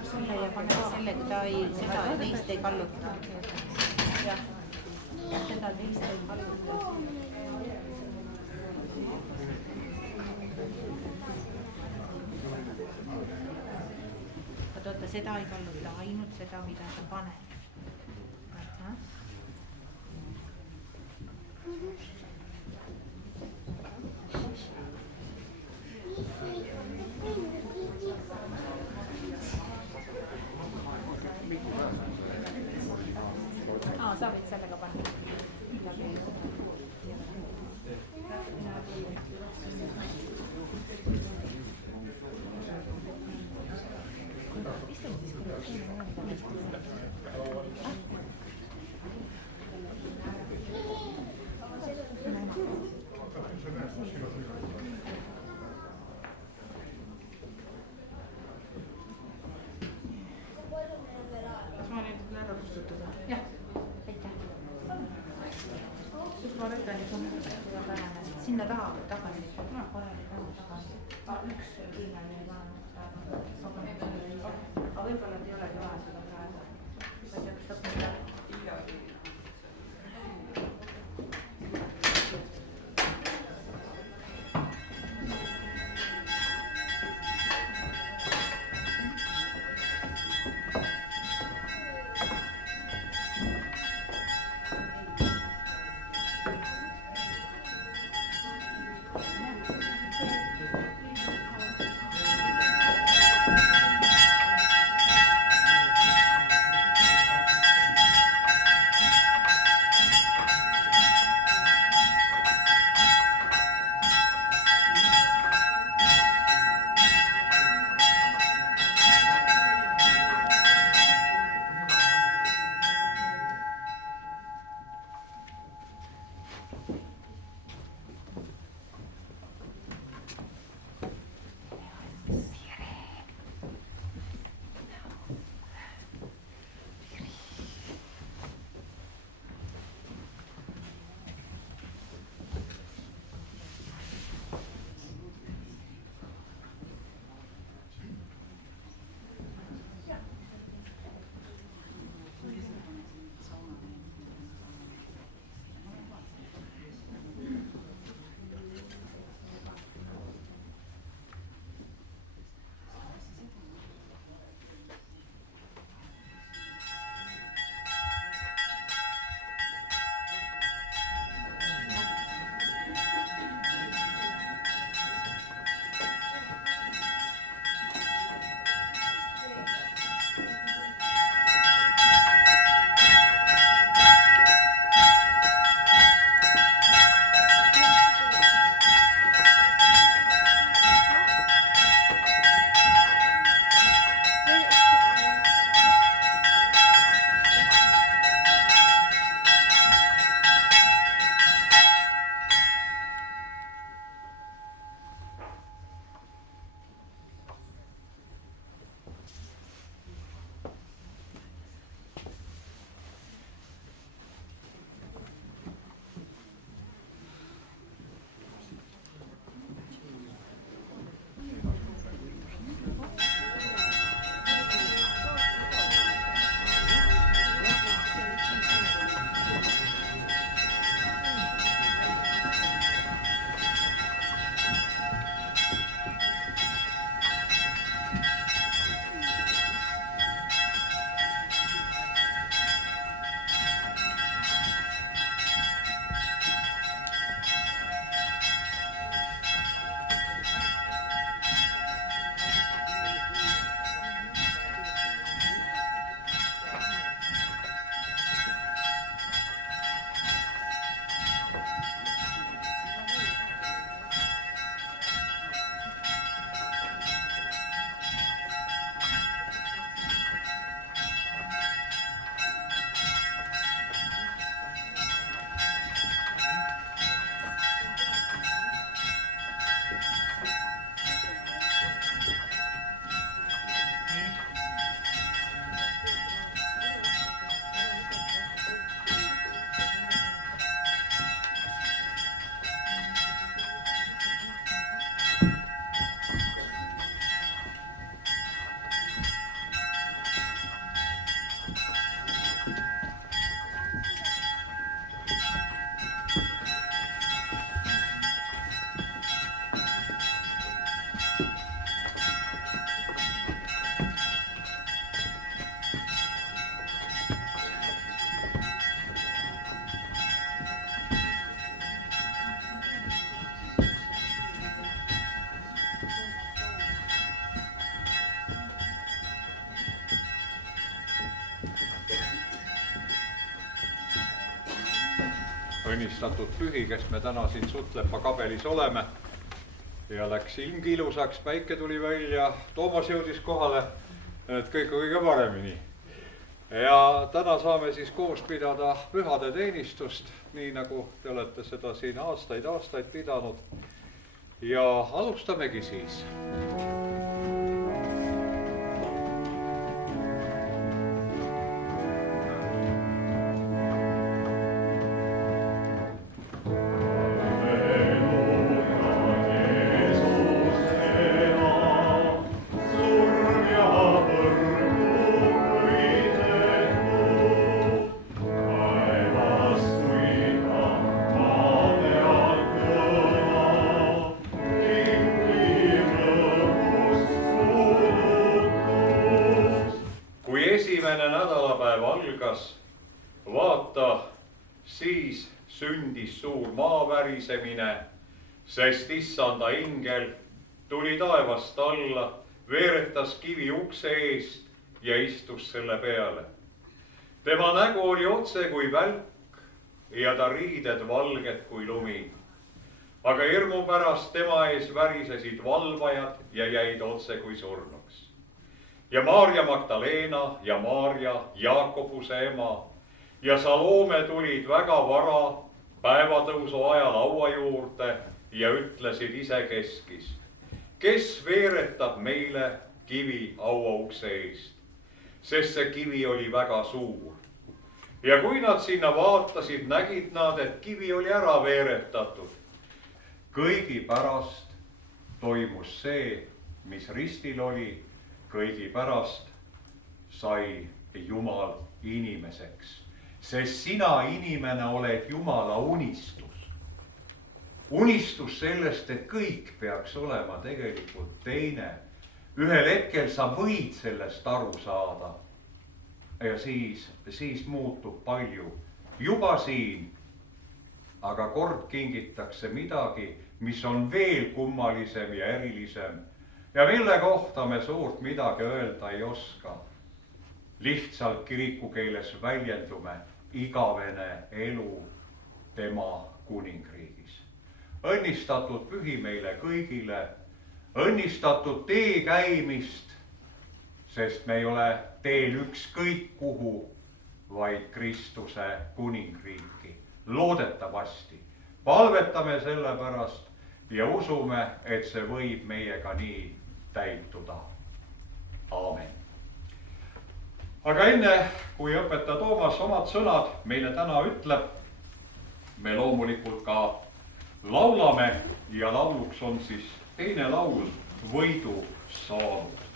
võtab selle ja paneb selle, kui ta ei, seda ja teist ei kalluta. Jah, seda teist ei kalluta. Oota, seda ei kalluta, ainult seda, mida sa paned. Sa võid sellega panna. Kas ma nüüd ära kustutada? Jah. Sinna taha tagasi. Üks kiinal ei pane. Aga võib-olla ei ole vaja seda praegu. Ma ei tea, kas ta õnnistatud pühi, kes me täna siin Sutlepa kabelis oleme. Ja läks ilmgi ilusaks, päike tuli välja, Toomas jõudis kohale, et kõik on kõige paremini. Ja täna saame siis koos pidada pühade teenistust, nii nagu te olete seda siin aastaid pidanud. Ja alustamegi siis. Vaata, siis sündis suur maavärisemine, sest issanda ingel tuli taevast alla, veeretas kivi ukse eest ja istus selle peale. Tema nägu oli otse kui välk ja ta riided valged kui lumi. Aga hirmu pärast tema ees värisesid valvajad ja jäid otse kui surnuks. Ja Maarja Magdalena ja Maarja, Jaakobuse ema ja Salome tulid väga vara päevatõusu ajal laua juurde ja ütlesid isekeskis, kes veeretab meile kivi auaukse eest, sest see kivi oli väga suur. Ja kui nad sinna vaatasid, nägid nad, et kivi oli ära veeretatud. Kõigi pärast toimus see, mis ristil oli, kõigi pärast sai Jumal inimeseks. Sest sina, inimene, oled Jumala unistus. Unistus sellest, et kõik peaks olema tegelikult teine. Ühel hetkel sa võid sellest aru saada. Ja siis muutub palju. Juba siin. Aga kord kingitakse midagi, mis on veel kummalisem ja erilisem. Ja mille kohta me suurt midagi öelda ei oska. Lihtsalt kirikukeeles väljendume igavene elu tema kuningriigis. Õnnistatud pühi meile kõigile, õnnistatud tee käimist, sest me ei ole teel ükskõik kuhu, vaid Kristuse kuningriiki. Loodetavasti palvetame selle pärast ja usume, et see võib meiega nii täituda. Aamen. Aga enne, kui õpetaja Toomas omad sõnad meile täna ütleb, me loomulikult ka laulame ja lauluks on siis teine laul Võidu saanud.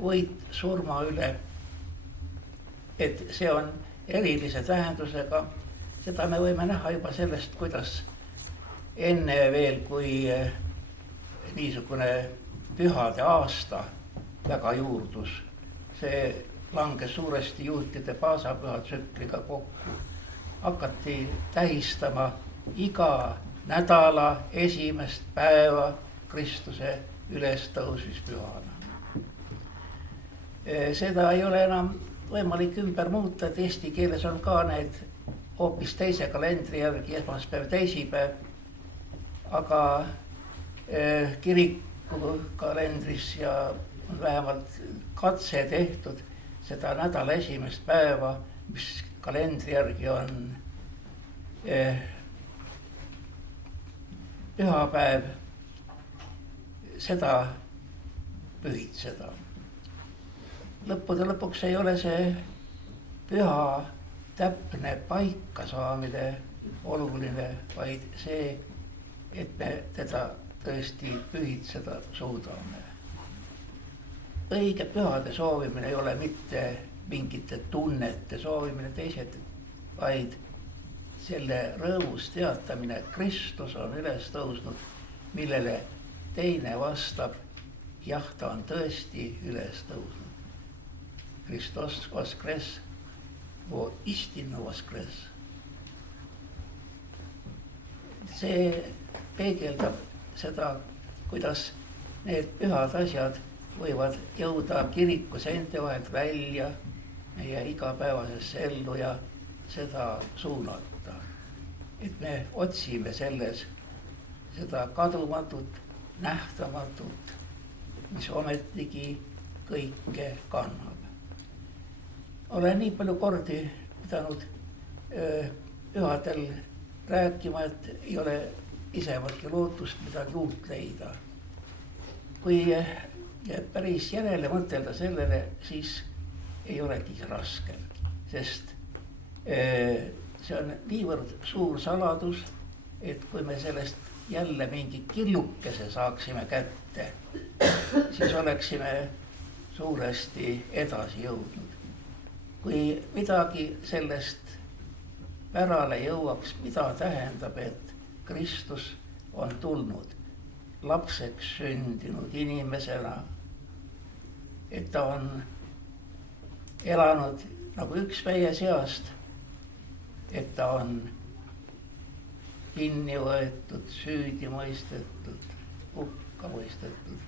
Võit surma üle, et see on erilise tähendusega. Seda me võime näha juba sellest, kuidas enne veel, kui niisugune pühade aasta väga juurdus, see langes suuresti juutide paasapüha tsükliga kokku. Hakati tähistama iga nädala esimest päeva Kristuse ülestõusmispühana. Seda ei ole enam võimalik ümber muuta, et eesti keeles on ka need hoopis teise kalendri järgi esmaspäev, teisipäev, aga kiriku kalendris ja on vähemalt katse tehtud seda nädala esimest päeva, mis kalendri järgi on pühapäev, seda pühitseda. Lõppude lõpuks ei ole see püha täpne paikasaamine oluline, vaid see, et me teda tõesti pühitseda suudame. Õige pühade soovimine ei ole mitte mingite tunnete soovimine teised, vaid selle rõõmus teatamine, Kristus on üles tõusnud, millele teine vastab, jah, ta on tõesti üles tõusnud. Kristus voskres, istinu voskres. See peegeldab seda, kuidas need pühad asjad võivad jõuda kirikus enda vahelt välja meie igapäevasesse ellu ja seda suunata. Et me otsime selles seda kadumatut, nähtamatut, mis ometigi kõike kannab. Olen nii palju kordi pidanud pühadel rääkima, et ei ole isematki lootust midagi uut leida. Kui päris järele mõtelda sellele, siis ei olegi raske, sest see on niivõrd suur saladus, et kui me sellest jälle mingi killukese saaksime kätte, siis oleksime suuresti edasi jõudnud. Kui midagi sellest pärale jõuaks, mida tähendab, et Kristus on tulnud lapseks sündinud inimesena, et ta on elanud nagu üks meie seast, et ta on kinni võetud, süüdi mõistetud, hukka mõistetud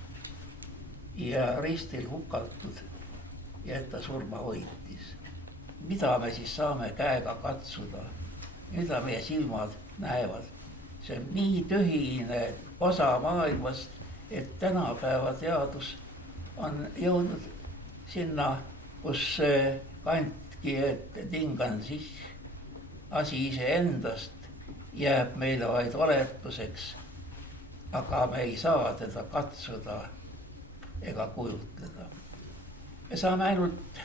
ja ristil hukatud ja et ta surma võitis. Mida me siis saame käega katsuda, mida meie silmad näevad? See on nii tühine osa maailmast, et tänapäeva teadus on jõudnud sinna, kus kantki, et tingan sich, asi iseendast jääb meile vaid oletuseks, aga me ei saa teda katsuda ega kujutleda. Me saame ainult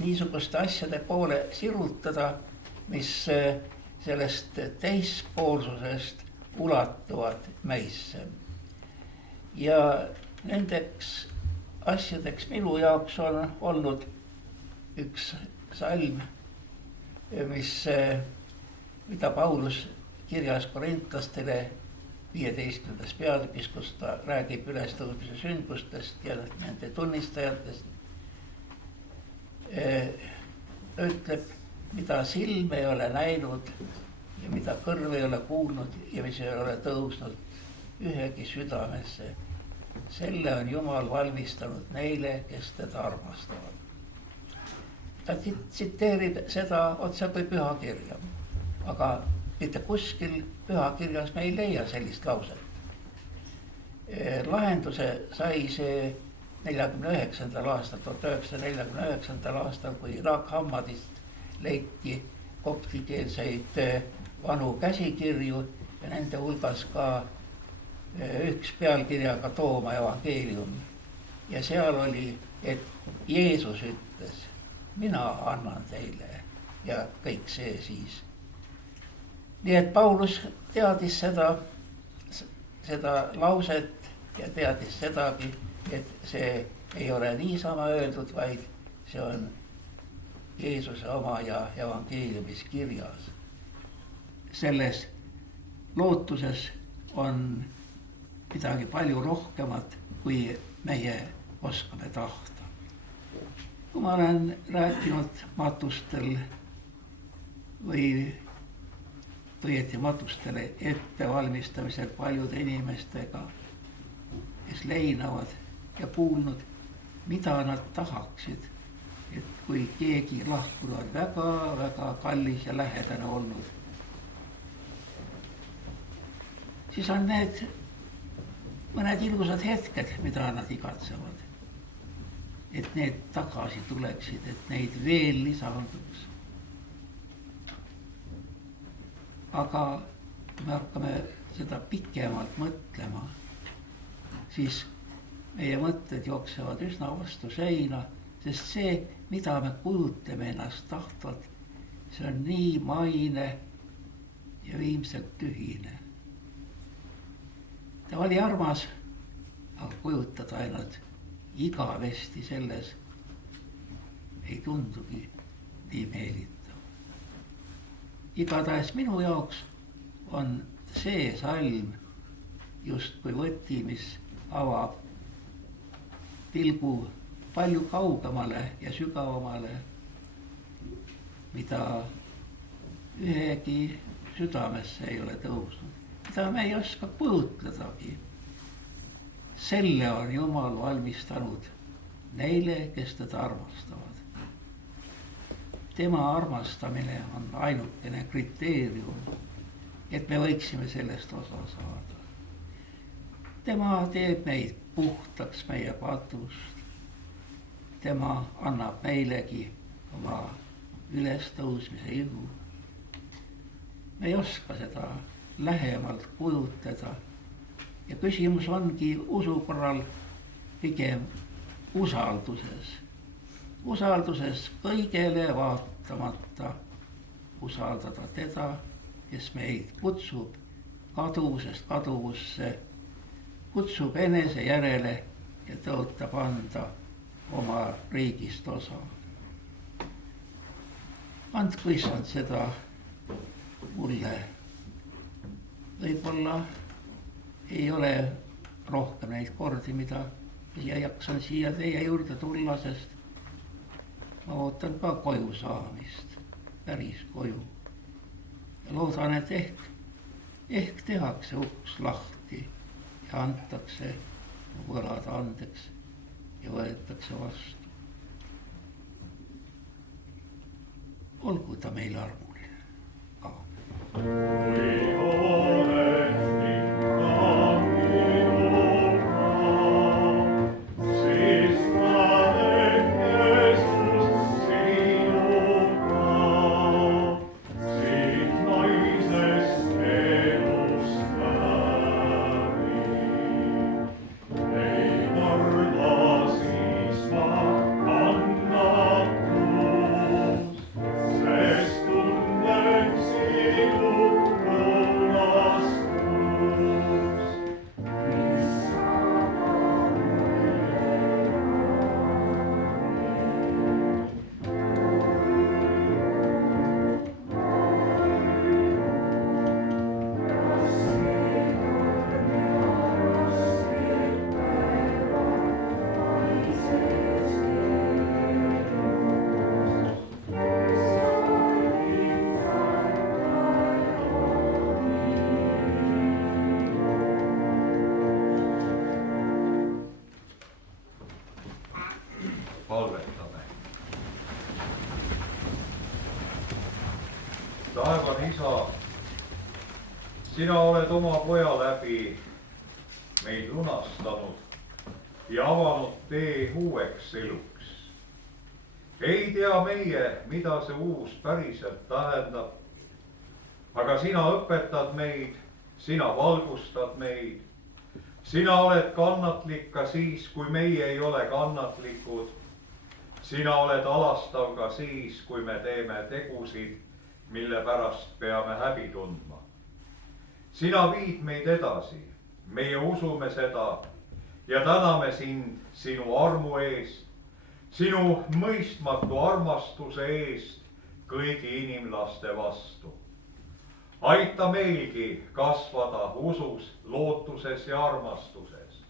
niisuguste asjade poole sirutada, mis sellest teispoolsusest ulatuvad meisse. Ja nendeks asjadeks minu jaoks on olnud üks salm, mida Paulus kirjas korintlastele 15. peatükis, kus ta räägib ülestõusmise sündmustest ja nende tunnistajatest, ütleb, mida silm ei ole näinud ja mida kõrv ei ole kuulnud ja mis ei ole tõusnud ühegi südamesse. Selle on Jumal valmistanud neile, kes teda armastavad. Ta tsiteerib seda otse kui pühakirja, aga mitte kuskil pühakirjas me ei leia sellist lauset. Lahenduse sai see 1949. aastal, kui Irak Hammadist leiti koptikeelseid vanu käsikirju ja nende hulgas ka üks pealkirjaga Tooma evangeelium. Ja seal oli, et Jeesus ütles, mina annan teile ja kõik see siis. Nii et Paulus teadis seda lauset ja teadis sedagi, et see ei ole niisama öeldud, vaid see on Jeesuse oma ja evangeeliumis kirjas. Selles lootuses on midagi palju rohkemat, kui meie oskame tahta. Kui ma olen rääkinud matustel või õieti matustele ettevalmistamisel paljude inimestega, kes leinavad ja kuulnud, mida nad tahaksid, et kui keegi lahkunud on väga-väga kallis ja lähedane olnud, siis on need mõned ilusad hetked, mida nad igatsevad, et need tagasi tuleksid, et neid veel lisanduks. aga kui me hakkame seda pikemalt mõtlema, siis meie mõtted jooksevad üsna vastu seina, sest see, mida me kujutame ennast tahtvalt, see on nii maine ja viimselt tühine. ta oli armas, aga kujutada ainult igavesti selles ei tundugi nii meelitav. Igatahes minu jaoks on see salm justkui võti, mis avab pilgu palju kaugemale ja sügavamale, mida ühegi südamesse ei ole tõusnud, mida me ei oska kujutledagi. Selle on Jumal valmistanud neile, kes teda armastavad. Tema armastamine on ainukene kriteerium, et me võiksime sellest osa saada. Tema teeb meid puhtaks meie patust. Tema annab meilegi oma ülestõusmise ihu. Me ei oska seda lähemalt kujutleda ja küsimus ongi usu korral pigem usalduses. Usalduses kõigele vaatamata usaldada teda, kes meid kutsub kaduvusest kaduvusse, kutsub enese järele ja tõotab anda oma riigist osa. Andku issand seda mulle. Võib-olla ei ole rohkem neid kordi, mida jaksan siia teie juurde tulla, sest ma ootan ka koju saamist, päris koju. Ja loodan, et ehk tehakse uks lahti ja antakse võlad andeks ja võetakse vastu. Olgu ta meil armuline. Aamen. Taevane isa, sina oled oma poja läbi meid lunastanud ja avanud tee uueks eluks. Ei tea meie, mida see uus päriselt tähendab, aga sina õpetad meid, sina valgustad meid. Sina oled kannatlik ka siis, kui meie ei ole kannatlikud. Sina oled alastav ka siis, kui me teeme tegusid, mille pärast peame häbi tundma. Sina viid meid edasi, meie usume seda ja täname sind sinu armu eest, sinu mõistmatu armastuse eest kõigi inimlaste vastu. Aita meilgi kasvada usus, lootuses ja armastuses.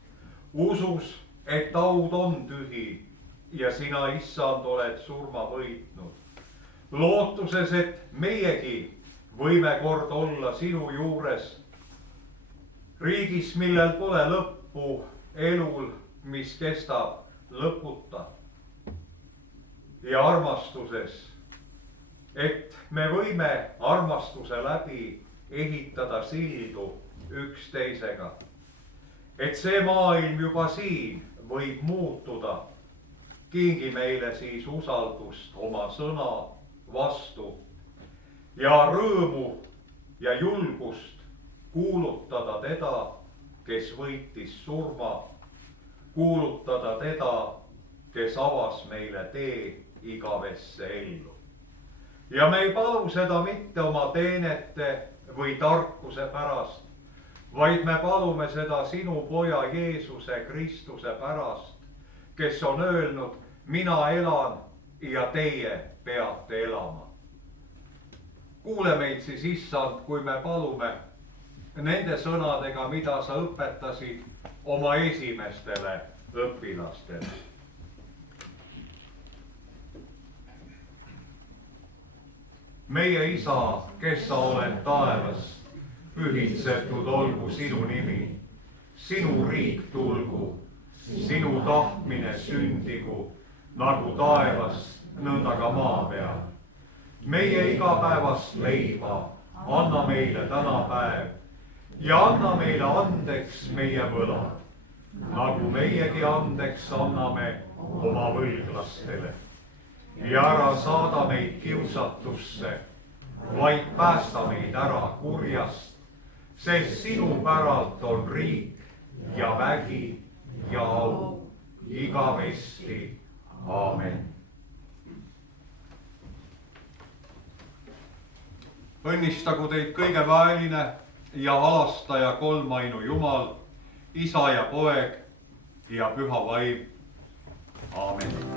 Usus, et taud on tühi ja sina, issand, oled surma võitnud. Lootuses, et meiegi võime kord olla sinu juures, riigis, millel pole lõppu, elul, mis kestab lõputa. Ja armastuses, et me võime armastuse läbi ehitada sildu üksteisega. Et see maailm juba siin võib muutuda, kingi meile siis usaldust oma sõna vastu ja rõõmu ja julgust kuulutada teda, kes võitis surma, kuulutada teda, kes avas meile tee igavesse ellu. ja me ei palu seda mitte oma teenete või tarkuse pärast, vaid me palume seda sinu poja Jeesuse Kristuse pärast, kes on öelnud, mina elan ja teie peate elama. kuule meid siis, Issand, kui me palume nende sõnadega, mida sa õpetasid oma esimestele õpilastele. meie Isa, kes sa oled taevas, pühitsetud olgu sinu nimi, sinu riik tulgu, sinu tahtmine sündigu nagu taevas, nõnda ka maa peal. meie igapäevast leiba anna meile täna päev ja anna meile andeks meie võlad, nagu meiegi andeks anname oma võlglastele. ja ära saada meid kiusatusse, vaid päästa meid ära kurjast, sest sinu päralt on riik ja vägi ja au igavesti. Aamen. õnnistagu teid kõige väeline ja alastaja kolmainu Jumal, Isa ja Poeg ja Püha Vaim. Aamen.